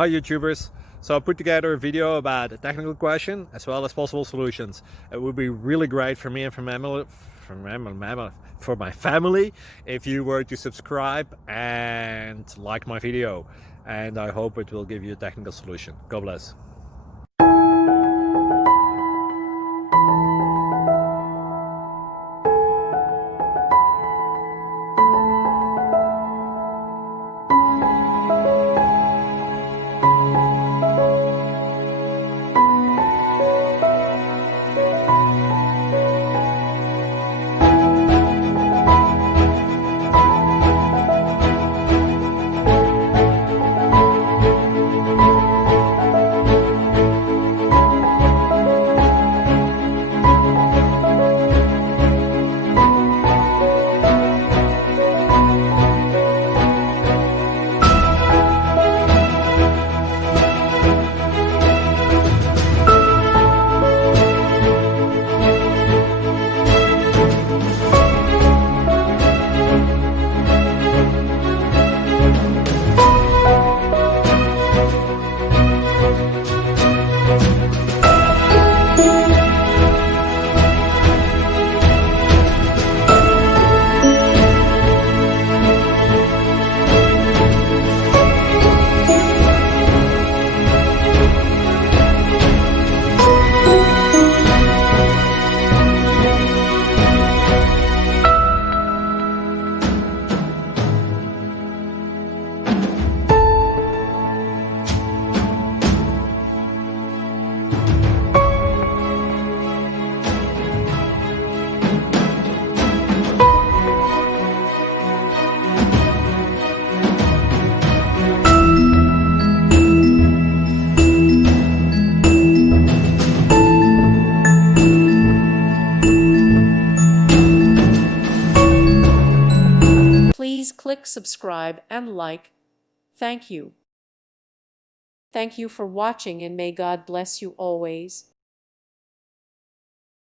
Hi YouTubers. So I put together a video about a technical question as well as possible solutions. It would be really great for me and for my family if you were to subscribe and like my video. And I hope it will give you a technical solution. God bless. Please click subscribe and like. Thank you. Thank you for watching and may God bless you always.